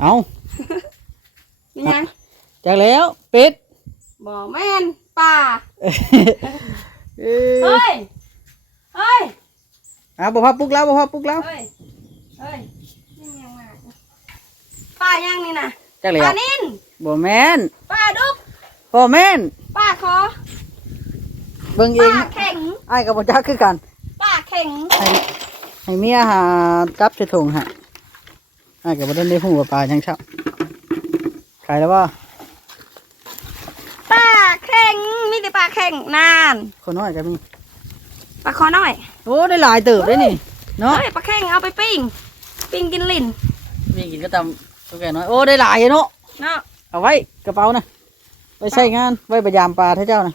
เอามีหยังจากแล้วเป็ดบ่แม่นป่าเอ้ยเฮ้ยเฮ้ยเอาบ่พอปลุกแล้วบ่พอปลุกแล้วเฮ้ยเฮ้ยนี่ยังมาป่ายังนี่นะจากแล้ป่าวนิ่นบ่แม่นป่าดุกบ่แม่นป่าคอเบิ่งเองป่าแข็งอ้ายกับบ่จักคือกันป่าแข็งให้ให้เมียหากับใส่ถุงให้ อ้ายก็บ่ได้ได้ฮู้ว่าปลาจังชับขายแล้วบ่ป่าแข็งมีแต่ป่าแข็งนานคนน้อยก็มีป่าคอน้อยโอ้ได้หลายเติบได้นี่เนาะเฮ้ยป่าแข็งเอาไปปิ้งปิ้งกินลิ้นมีกินก็ตามตัวแก่น้อยโอ้ได้หลายอยู่เนาะเนาะเอาไว้กระเป๋านะไว้ใช้งานไว้พยายามปลาให้เจ้านะ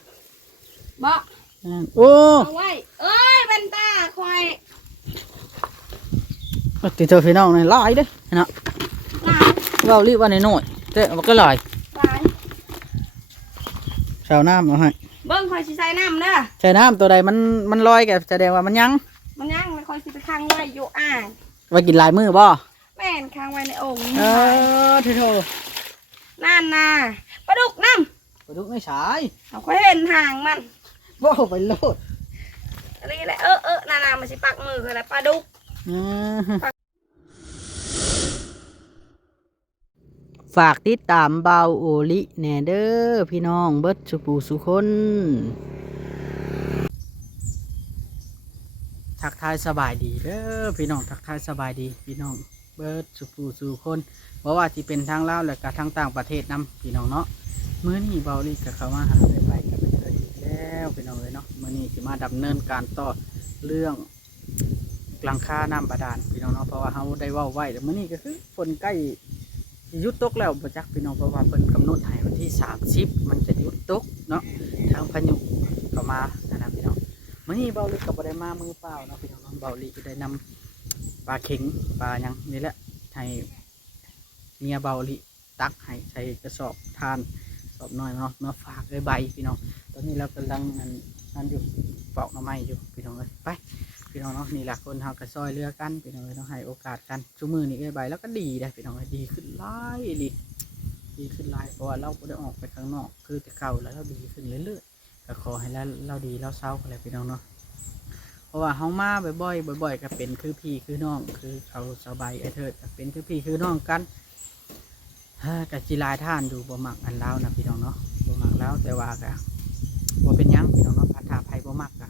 บ่อ่าโอ้เอาไว้เอ้ยเป็นตาคอย ติดเธอพี่น้องนี่ลายเด้นะหลาเรารีบว่าน้อยๆแต่มันก็หลายชาวน้ำเอาให้เบิ้งคอยสิใส่น้ำเด้อใช้น้ำตัวใดมันมันลอยแกแสดงว่ามันยังมันยังมันคอยสิไปค้างไว้อยู่อ่างไว้กินลายมือบ่แม่นค้างไว้ในโอ่งเออทีโทนั่นน่ะปลาดุกน้ำปลาดุกไม่ฉายำเอาคอยเห็นหางมันบ่ไปโลดอะไรแหละเออเออนานามันสิปักมือคืออะไรปลาดุก ฝากติดตามเบาโอลิแน่เด้อพี่น้องเบิดสุปูสุคนทักทายสบายดีเด้อพี่น้องทักทายสบายดี พี่น้องเบิดสุปูสุคนเพราะว่าที่เป็นทางลาวและก็ทางต่างประเทศนํพี่น้องเนาะมื้อนี้เบาลิก็เขามาหาไปไปกับเธออีกแล้วพี่น้องเลยเนาะมื้อนี้สิมาดำเนินการต่อเรื่อง หลังคาน้ำบาดาลพี่น้องเนาะเพราะว่าเฮาได้ว้าไว้แล้วมื้อนี้ก็คือฝนใกล้หยุดตกแล้วบ่จักษ์พี่น้องเพราะว่าเพิ่นกำหนดให้วันที่30มันจะหยุดตกเนาะทางพายุเข้ามานะนะพี่น้องมื่อนี้เบาลีก็บ่ได้มามือเปล่าเนาะพี่น้องเบาลีก็ได้นำปลาเข็งปลายังนี่แหละให้เมียเบาลีตักให้ใส่กระสอบทานกระสอบน้อยเนาะมาฝากด้วยใบพี่น้องตอนนี้เรากำลัง นั่นอยู่ปอกหน่อไม้อยู่พี่น้องเลยไปพี่น้องเนาะนี่แหละคนเฮากระซอยเรือกันพี่น้องเลยต้องให้โอกาสกันชุมือนี่ด้ยใบแล้วก็ดีได้พี่น้องเลยดีขึ้นหลายดีดีขึ้นหลายเพราะว่าเราบ่ได้ออกไปข้างนอก คือแต่เก่าแล้วเราดีขึ้นเรื่อยๆก็ขอให้เราเราดีเราเศร้ากันเลยพี่น้องเนาะเพราะว่าเฮามาบ่อยๆบ่อย ๆ ก็เป็นคือพี่คือน้องคือเขาสบายไอเถิดก็เป็นคือพี่คือน้องกันกับจีลายท่านดูบ่มักอันแล้วนะพี่น้องเนาะบ่มักแล้วแต่ว่าก็ บ่เป็นยังพี่น้องเนาะพัฒนาภัยบ่มักก็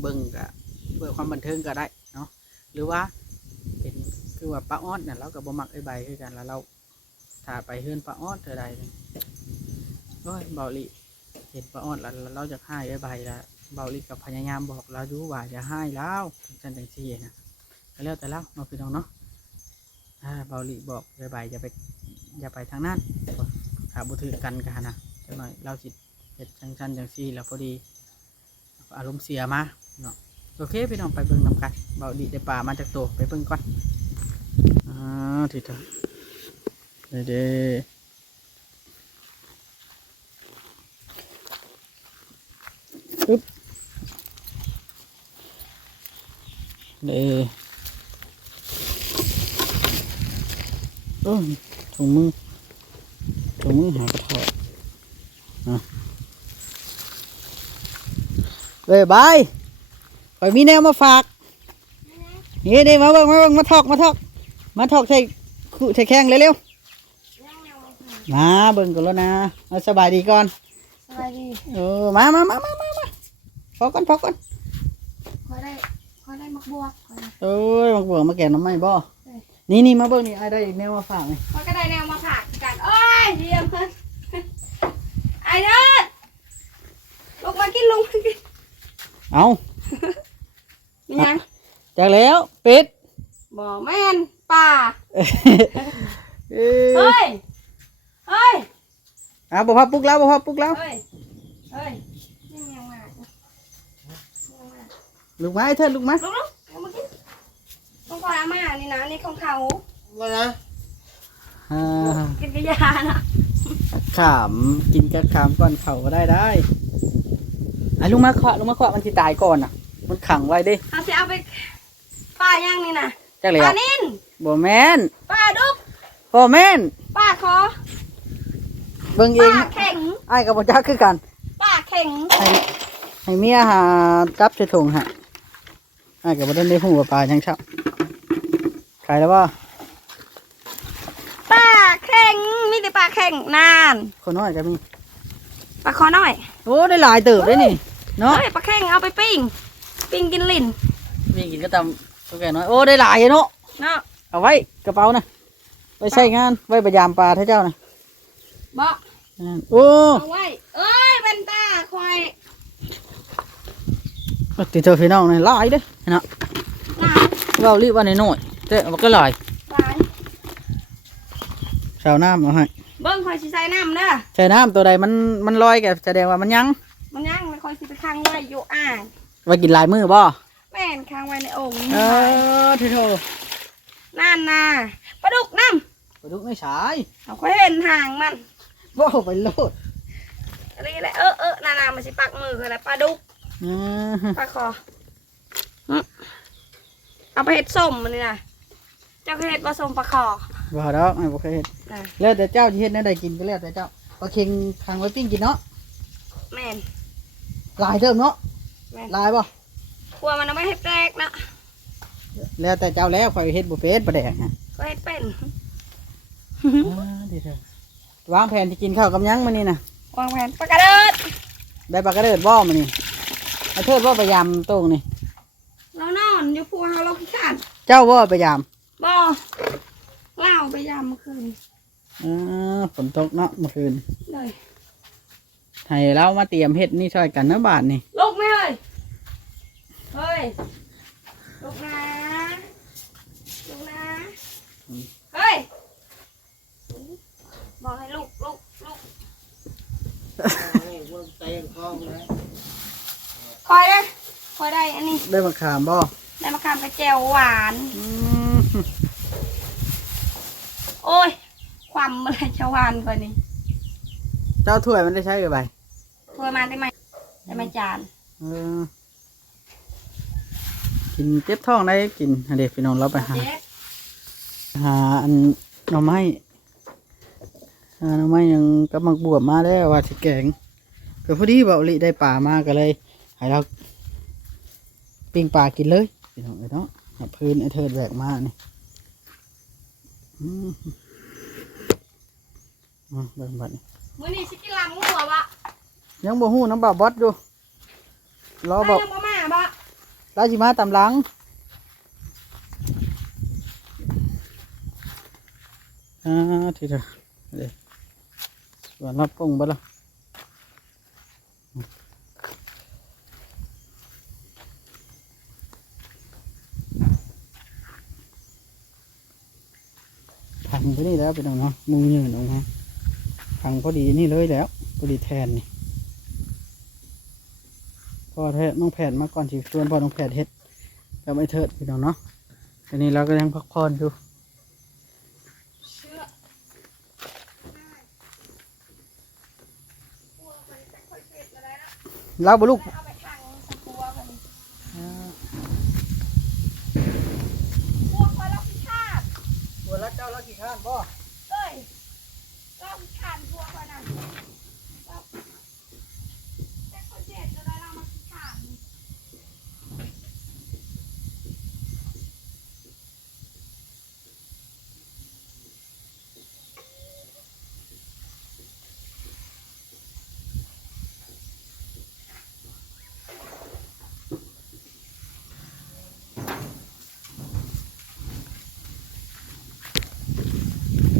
เบิ่งก็เพื่อความบันเทิงก็ได้เนาะหรือว่าเป็นคือว่าป้าอ้อนเนี่ยเราก็บ่มักไอ้ใบคือกันแล้วเราถ้าไปเฮือนป้าอ้อนเธอใดนี่โอ้ยเบาลีเห็นป้าอ้อนแล้วเราจะให้ไอ้ใบละเบาลิกับพยายามบอกเราดูว่าอย่าให้แล้วจันจังซี่นะก็แล้วแต่เราเนาะพี่น้องเนาะอ่าเบาลิบอกไอ้ใบอย่าไปอย่าไปทางนั้นขาบุถือกันกันนะจังหน่อยเราจิต ห็ดจังจันจังซี่แล้วพอดีอารมณ์เสียมาเนาะโอเคพี่น้องไปเบิ่งนำกันเบาลิได้ป่ามาจากโตไปเบิ่งก่อนอ่าทีเถอะเด้เด้ปึ๊บเด้โอ้ถุงมือถุงมือหายกระถอดอะ เว้ยบายข่อยมีแนวมาฝากนี่นี่มาเบิ่งมาเบิ่งมาถอกมาถอก มาถอกใส่คู่ใส่แข้งเร็วยังแนวมาๆมาเบิ่งกันแล้วนะมาสบายดีก่อนสบายดีเออมามามามามามาพอก่อนพอก่อนคอยได้คอยได้มักบวกคอยได้เอ้ยมาเบิ่งมาแกะน้ำไม่บ่เอ้ยนี่นี่มาเบิ่งนี่ไอ้ได้แนวมาฝากนี่คอยก็ได้แนวมาผักกันโอ้ยเยี่ยมเลยไอ้เด้อลงมากินลงมากิน เอามีหยังจากแล้วเป็ดบ่แม่นป่าเอ้ยเฮ้ย เฮ้ย อะบ่พอปลุกแล้วบ่พอปลุกแล้ว เฮ้ย เฮ้ยนี่ยังมายังมาลูกไม้เถิดลูกไม้ลุกลุกเอามากินต้องคอยอามานี่นะนี่ของเขามานะอ่ากินกระยานะขามกินกระขามก่อนเขาก็ได้ได้ ไอ้ลุงมาเคาะลุงมาเคาะมันสิตายก่อนอะ มันขังไว้เดิเอาสิเอาไปป้าย่างนี่นะจากแล้ป้าวนิ่นบ่แม่นป้าดุกพ่อแม่นป้าขอเบิ่งเองป้าแข็งไอ้ายกับบ่จักคือกันป้าแข็งให้ให้เมียหาจับใส่ถุงฮะไอ้ายกับบ่ได้ได้หูว่าปลายังชับขายแล้วบ่ป้าแข็งมีแต่ป้าแข็งนานคนน้อยก็มีปลาคอน้อย โอ้ได้หลายเติบได้นี่ เนาะเฮ้ยปลาแข็งเอาไปปิ้ง ปิ้งกินลิ้นมีกินก็ตำตัวแก่น้อยโอ้ได้หลายเนาะเนาะเอาไว้กระเป๋านะไว้ใช้งานไว้ประยามปลาให้เจ้านะบ่อ่าโอ้เอาไว้ เอ้ยเป็นตาคอยติดเธอพี่น้องนี่หลายเด้อเนาะหลายเรารีบว่าน้อยๆแต่มันก็หลายหลายชาวน้ำเอาให้เบิ้งคอยสิใส่น้ำเด้อใช้น้ำตัวใดมันมันลอยก็แสดงว่ามันยัง มันยังมันคอยสิไปค้างไว้อยู่อ่างไว้กินหลายมือบ่แม่นค้างไว้ในโอ่งเออทีโทนั่นน่ะปลาดุกน้ไปดูไม่ฉายำเอาคอยเห็นห่างมันว้าวไปโลดอะไรแหละเออเออนานามันสิปักมือคืออะไรปลาดุกอืมปลาคอหึเอาไปเห็ดส้มมันนี่นะเจ้าเคยเห็ดปลาส้มปลาคอ บ่ดอกไอ้บ่เคยเฮ็ดน่ะแล้วแต่เจ้าที่เฮ็ดแนั่นได้กินก็แล้วแต่เจ้าปลาเค็งทางไว้ปิ้งกินเนาะแม่น หลายเติมเนาะแม่นหลายบ่กลัวมันเอาไม่ให้แตกนะแล้วแต่เจ้าแล้วข่อยเฮ็ดบ่เป็นปลาแดกนะก็เห็ดเป็นอ่าดีเถอะวางแผนที่กินข้าวกับหยังมื้อนี้น่ะ วางแผนปลากระเดิดได้ปลากระเดิดบ่มื้อนี้ไอ้เทิดบ่พยายามโต้งนี่ เรานอนอยู่พัวเราเราขี้ขานเจ้าบ่พยายามบ่เล่าไปยามเมื่อคืนอ่าฝนตกเนาะเมื่อคืนเลย ให้เรามาเตรียมเฮ็ดนี่ช่วยกันนะบาทนี่ลุกไหมเฮ้ยเฮ้ยลุกนะลุกนะเฮ้ยบอกให้ลุกลุกลุกคอยได้คอยได้อันนี้ได้มาขามบ่ได้มะขามกระเจียวหวานอืมโอ้ย ความเมื่อไรจะหวานกว่านี้ เจ้าถ้วยมันได้ใช้กับไป ถ้วยมาได้ไหมได้ไหมจานเออกินเจ็บท้องได้กินอันเด็กพี่น้องเราไปหา เจ๊หาอันหน่อไม้หาหน่อไม้ยังกำลังบวบมาแล้วว่าสิแกงก็พอดีเบาหลิได้ป่ามาก็เลยให้เราปิ้งปลากินเลยพี่น้องเอ้ยเนาะเอาพื้นไอ้เทิดแบกมานี่อืมอืมเบิ่งบัดนี้มื้อนี้สิกินลำงัวบะ ยังบ่ฮู้น้ำบ่าวบอสอยู่รอบอกยังบ่มาบะราชิมาตำหลังอ่าทีเดียวเดี๋ยวส่วนรับกงบ่ละพังพอดีแล้วเป็นองเนาะมุงยืนออกมาพังพอดีนี่เลยแล้วพอดีแทนนี่พ อแทนน้องแผนมาก่อนสิชวนพ่อน้องแผนเฮ็ดกับไอ้เถิดพี่น้องเนาะทีนี้เราก็ยังพักผ่อนอยู่เชื่อได้เราบ่ลูกเอาไปทางสกัวกันพวกคนเราพิฆาตตัวละเจ้าละกี่ข้านบ่เอ้ยเราพิฆาตพวกคนนั้นเราแต่คนเจ็ดจะได้เรามาพิฆาต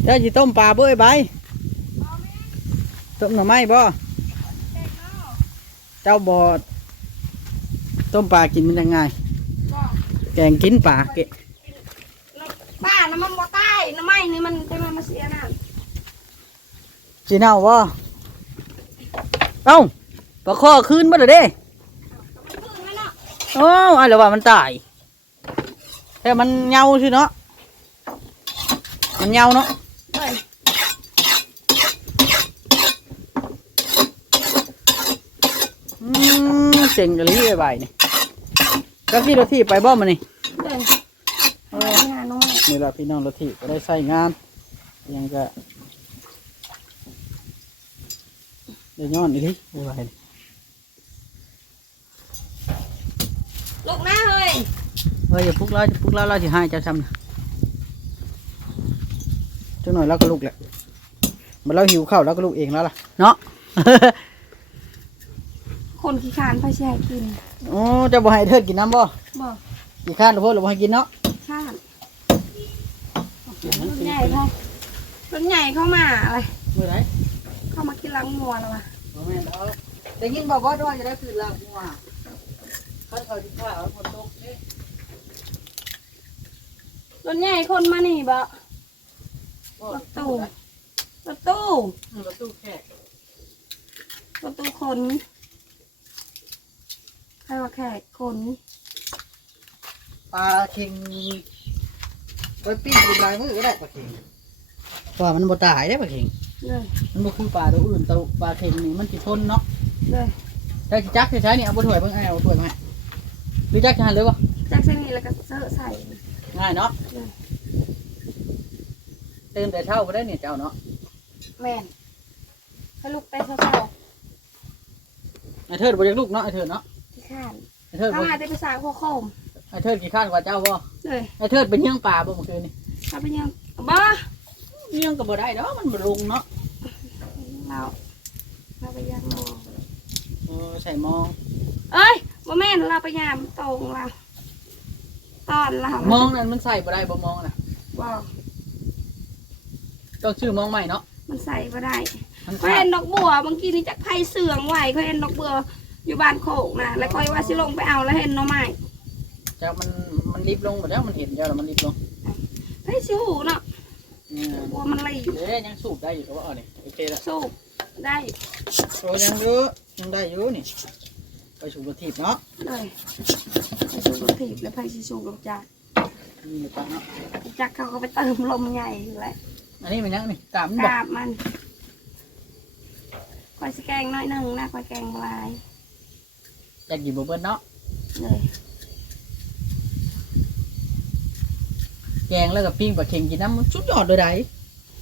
เจ้าสิต้มปลาเบ้ยใบเอาไหมต้มหน่อไม้บ่เด็กเนาะเจ้าบ่ต้มปลากินมันยังไงก็แกงกินปลาเกะป้าน้ำมันบ่ใต้น้ำไม้นี่มันจะมันมาเสียน้ำสิเน่าบ่เอ้าปลาคอคืนบ่เด้อเด้มันพื้นไหมเนาะโอ้อะไรว่ามันตายแต่มันเหงาสิเนาะมันเหงาเนาะ เฮ้ย อืม เจ๋งกะลีไอ้ใบนี่เจ้าที่รถที่ไปบ่มานี่เฮ้ยเอองานน้อยนี่แหละพี่น้องรถที่ก็ได้ใส่งานยังก็เดี๋ยวย้อนอีกทีไม่ไหวลูกน้าเฮ้ยเฮ้ยอย่าปลุกเราอย่าปลุกเราเราสิให้เจ้าซ้ำนะจังหน่อยเราก็ลุกแหละมันเราหิวข้าวเราก็ลุกเองแล้วล่ะเนาะ คนขี้ขานพาแช่กินโอ้เจะบ่ให้เทิดกินน้ำบ่บอกกี่ข้านหรือเปล่าหรือบ่ให้กินเนาะข้านรถใหญ่เขารถใหญ่เข้ามาอะไรมื้อไหนเข้ามากินลังงัวแล้ววะบ่แม่นเอาได้ยินบ่บ่ว่าจะได้คืนลาหัวคันเขาสิพาเอาฝนตกนี่รถใหญ่คนมานี่บ่บ่รถตู้รถตู้อืมรถตู้แขกรถตู้คน ใครว่าแขกคนปลาเค็งไปปิ้งกินหลายมื้อก็ได้ปลาเค็งว่ามันบ่ตายได้ปลาเค็งเลยมันบ่คือปลาตัวอื่นตัวปลาเค็งนี่มันสิทนเนาะเลยแต่สิจักสิใช้นี่เอาบ่ถ้วยเบิ่งให้เอาถ้วยมาให้หรือจักจะหันเลยบ่จากเส้นนี้แล้วก็เสื้อใส่ง่ายเนาะเลยตื่นแต่เช้าบ่ได้เนี่ยเจ้าเนาะแม่นให้ลูกไปเช้าไอ้เทิดบ่อยากลูกเนาะไอ้เทิดเนาะๆที่ ข้านไอ้เทิดถ้าบ่มาได้ไปสางหัวโคมไอ้เทิดกี่ข้านกว่าเจ้าบ่เลยไอ้เทิดเป็นเหี้ยงป่าบ่เมื่อคืนนี่ถ้าเป็นยังบ้าเหี้ยงก็บ่ได้เนาะมันบ่ลงเนาะเราเราไปยังมองเออใส่หมอง เอ้ยบ่แม่นเราไปยามตรงเราตอนเรามองนั่นมันใส่บ่ได้บ่มองน่ะบอกต้องชื่อมองใหม่เนาะมันใส่บ่ได้มันเขาเห็นดอกบัวบางทีนี่จากไผ่เสื่องไหวเขาเห็นดอกบัว อยู่บ้านโคกนะแล้วค่อยว่าสิลงไปเอาแล้วเห็นหน่อไม้เจ้ามันมันรีบลงหมดแล้วมันเห็นเจ้าแล้วมันรีบลงไผ่สิหูเนาะนี่นะบัวมันไหลเอ๊ยยังสูบได้อยู่ก็ว่าเอานี่โอเคละสูบได้โอ้ยังเยอะยังได้อยู่นี่ไปสูบรถถีบเนาะเลยไผ่สูบรถถีบแล้วไผ่สิสูบรถจักรนี่ปังเนาะจักรเขาก็ไปเติมลมใหญ่อยู่แหละอันนี้มันยังนี่กาบมันกบอกราบมันคอยสแกงน้อยหนึ่งนะคอยแกงลาย อยากกินบ่เบิ้เนาะเลยแกงแล้วก็ปิ้งปลาเค็งกินน้ำมันสุดยอดเลยได้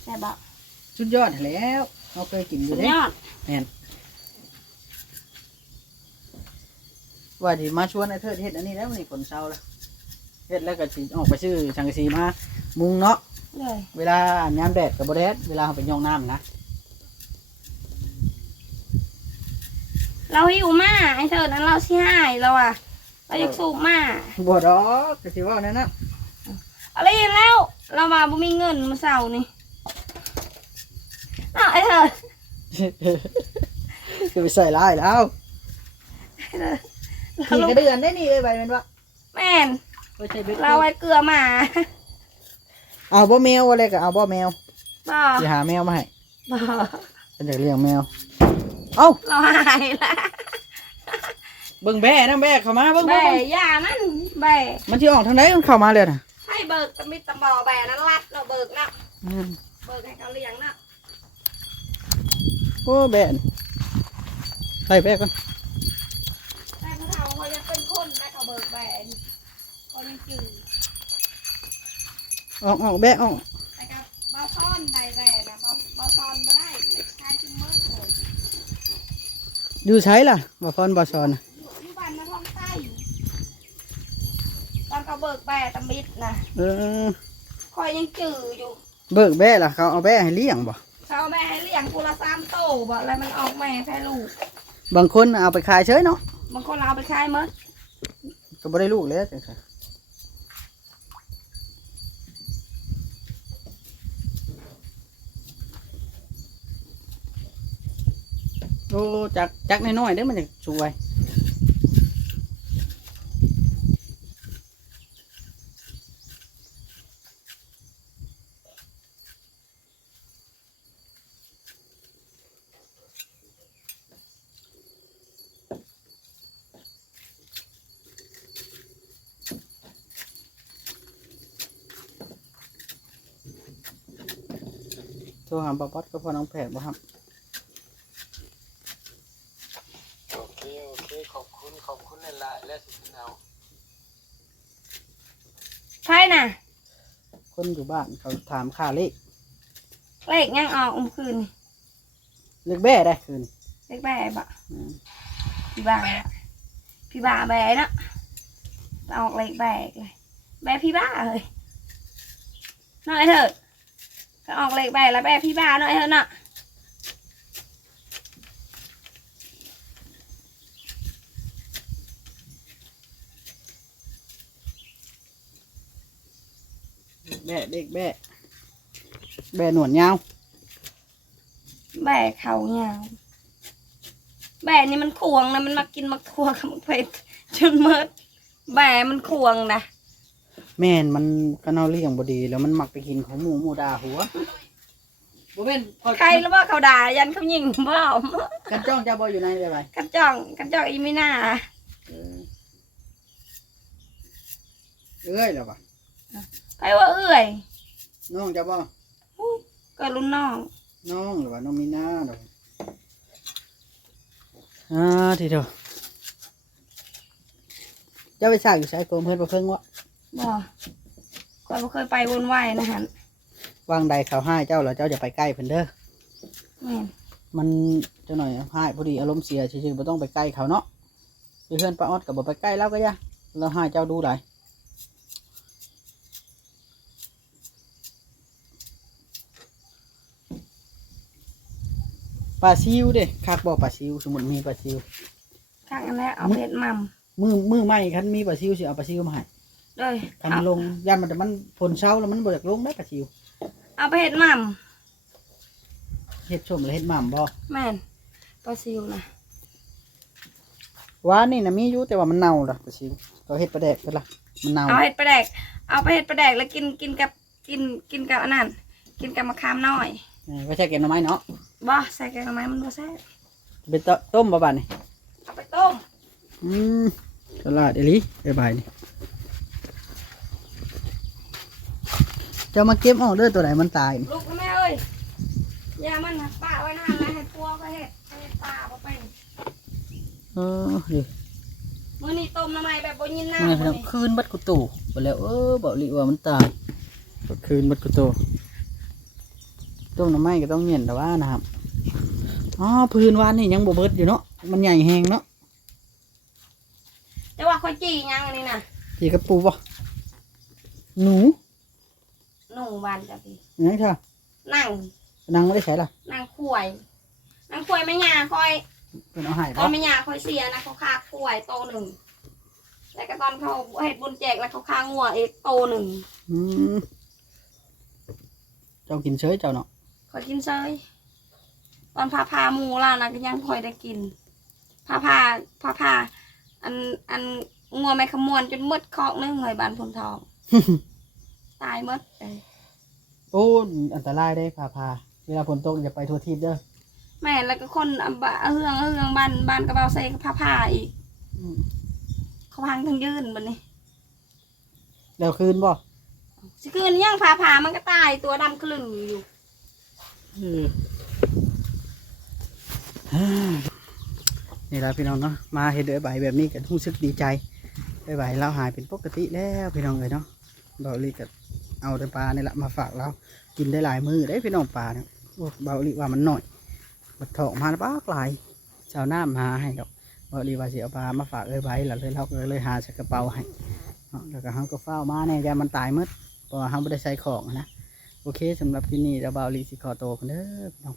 ใช่บะสุดยอดแล้วเราเคยกินอสุยู่ดเด้ยอดว่าที่มาชวนไอ้เทิดเฮ็ดอันนี้แล้วนี่ฝนเช้าแล้วเฮ็ดแล้วก็สิออกไปซื้อสังกะสีมามุงเนาะเลยเวลายามแดดกับบ่แดดเวลาเราไปย่องน้ำนะ เราหิวมาไอ้เธอนั้นเราสิหายเราอะเราอยากสูบมาบ่ดอกก็สิว่าแนั่นนะอะไรแล้ว เรามาบ่มีเงินมาเสานี่อ้าวไอ้เธอคือไปใส่ลายแล้วไอ้เธอเราขี่ลกงระเดือนได้นี่เอ้ยใบแมันวะแม่นไปใส่เบ็ดเราไว้เกลือหมาเอาบ่แมวอะไรก็เอาบ่แมวบ่สิหาแมวมาให้บ่ฉันอยากเลี้ยงแมว เอ้าเราหายละเบิ่งแบ่นะแบ่เข้ามาเบิ่งแบ่เบิ่งย่ามันแบ่มันสิออกทางไหนมันเข้ามาเลยน่ะให้เบิกตะมิดตะบอแบ่นั้นรัดเราเบิกนะอืมเบิกให้เขาเลี้ยงนะโอ้แบ่นี่ใส่แบ่ก่อนแต่เขาเฒ่าเขายังเป็นคนนะเขาเบิกแบ่นี่เขายังจืดออกออกแบ่ออก แต่กับเบาซ่อนใดแบ่นะเบาเบาซ่อนไม่ได้เลยใช้จึงมืดเลย อยู่ใช้ล่ะบ่ฟอนบ่ซอนน่ะอยู่บ้านมาท้องใต้ตอนเขาเบิกแบ่ตะมิดนะเออคอยยังจืดอยู่ เบิกแบ่ล่ะเขาเอาแบ่ให้เลี้ยงบ่เขาเอาแม่ให้เลี้ยงกูละสามโตบ่แล้วมันออกแม่แพ้ลูก บางคนเอาไปขายเฉยเนาะ บางคนเอาไปขายหมดก็บ่ได้ลูกเลยจังซี่ โอ้จักจักน้อยๆเด้อมันจะช่วยโทรหาบอป๊อดก็พอน้องแผดบ่ครับ โอเค โอเค ขอบคุณ ขอบคุณหลายๆและสิเอา ใช่น่ะ คนอยู่บ้านเขาถามค่าเลขเลขยังออกเมื่อคืนนี่เล็กแบ่ได้คืนเลขแบ่บะอืมพี่บ้าอะพี่บ้าแบ่เนาะออกเลขแบ่เลยแบ่พี่บ้าเลยน้อยเถิดก็ออกเลขแบ่แล้วแบ่พี่บ้าน้อยเถิดเนาะ แบ่เด็กแบ่แบ่หนวดยาวแบ่เขาเงาวแบ่นี่มันควงนะมันมากินมาควงกับมันเพชรจนเมิดแบ่มันควงนะแม่นมันก็เนาเลี้ยงบ่ดีแล้วมันมักไปกินของหมูหมูดาหัวบ่แม่นพอใครรู้ว่าเขาด่ายันเขายิงเปล่ากันจ้องจะบ่อยู่ในได้ไรกระจ่องกระจ่องอีไม่น่าเออเอ้ยแล้วปะ ใครว่าเอ้ยน้องจะบ่อุ๊ยก็รุ่นน้องน้องหรือว่าน้องมีหน้าดอกอ่าทีเดียวเจ้าไปสร้างอยู่สายโกมเพื่อนบ่เพิ่งวะบ่ก็บ่เคยไปวนไหวนะฮะวางใดเขาให้เจ้าแล้วเจ้าจะไปใกล้เพิ่นเด้อ แม่นมันเจ้าหน่อยให้พอดีอารมณ์เสียซื่อๆบ่ต้องไปใกล้เขาเนาะคือเพื่อนป้าออดก็บ่ไปใกล้แล้วก็ย่าแล้วให้เจ้าดูได้ ปลาซิวเด้คักบ่ปลาซิวสมมุติมีปลาซิว ข้างอันนี้เอาเพชรมั่มมือมือใหม่คันมีปลาซิวสิเอาปลาซิวมาให้เลยคันมันลงยันมันแต่มันผลเช้าแล้วมันบ่อยากลงได้ปลาซิวเอาเพชรมั่มเฮ็ดชมแล้วเฮ็ดหม่ำบ่แม่นปลาซิวนะหวานนี่น่ะมีอยู่แต่ว่ามันเน่าล่ะปลาซิวก็เฮ็ดปลาแดกเพิ่นล่ะมันเน่าเอาเห็ดปลาแดกเอาไปเห็ดปลาแดกแล้วกินกินกับกินกินกับอันนั้นกินกับมะขามน้อย เออไว้ใช้แกงหน่อไม้เนาะบ่ใส่แกงหน่อไม้มันบ่แซ่บเป็นตต้มบ่บาดนี่เอาไปต้มอืมตลาดเอหลีบ๊ายบายนี่เจ้ามาเก็บออกเด้อตัวไหนมันตายนี่ลูกแม่เอ้ยอย่ามันนะป้าไว้นานแล้วให้ปัวก็เห็ดให้เฮ็ดป้าบ่เป็นเออนี่มื้อนี้ต้มหน้ำไม้แบบบ่ยินมันน้ำให้มื้อเพิ่นนี้คืนบัดกุตู่ไปแล้วเออบอกลิว่ามันตายบัดคืนบัดกุตู่ ต้มหน่อไม้ก็ต้องเนียนแต่ว่านะครับอ๋อพื้นวานนี่ยังบ่เบิดอยู่เนาะมันใหญ่แฮงเนาะแต่ว่าข้อยจี้ยังอันนี้น่ะพี่กระปูบ่หนูหนูบานจ้ะพี่อิหยังค่ะนั่งนางไม่ได้ใช้ล่ะนั่งขวยนั่งขวยไม่ยาคอยเพิ่นเอาให้ตบ่อนไม่ยาคอยเสียนะเขาฆ่าขวยโตหนึ่งแล้วก็ตอนเขาเห็ดบุญแจกแล้วเขาฆ่างัวเอกโตหนึ่งอืมเจ้ากินเฉยเจ้าเนาะ คอยกินเซยตอนพาพาหมูล่ะนะก็ยังคอยได้กินพาพาพาพาอันอันงัวแม่ขมวนจนหมดคอกหนึงเลยบานพลทอง ตายหมดเลยโอ้อันตรายได้พาพาเวลาฝนตกอย่าไปทั่วทิศเด้อแม่แล้วก็คนอะบะเฮืองเฮืองบ้านบ้านกระเบาเซกับพาพาอีกอืมเขาพังทั้งยืนบันนี้แล้วคืนบ่สิคืนยังพาพามันก็ตายตัวดำคลึงอยู่ นี่แหละพี่น้องเนาะมาเห็นเดือยใบแบบนี้กันรู้สึกดีใจเอยใบเราหายเป็นปกติแล้วพี่น้องเลยเนาะเบาลีก็เอาแต่ปลานี่แหละมาฝากเรากินได้หลายมือได้พี่น้องปลาเนี่ยเบาลีว่ามันหน่อยบัดถอกมาแล้วปากหลายชาวนามาให้ดอกเบาลีว่าเสิเอาปลามาฝากเอ้ยใบแล้วเลยเราก็เลยหาใส่กระเป๋าให้แล้วก็เขาก็เฝ้ามาเนี่ยยามันตายมืดพราะว่าเขาไม่ได้ใส่ของนะ โอเคสำหรับที่นี่เราเบาลีสิขอโตกันเด้อพี่น้อง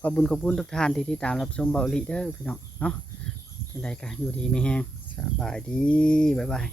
ขอบบุญขอบคุณทุกท่านที่ติดตามรับชมเบาหลีเด้อพี่น้องเนาะเป็นไรกันอยู่ดีไม่แห้งสบายดีบ๊ายบาย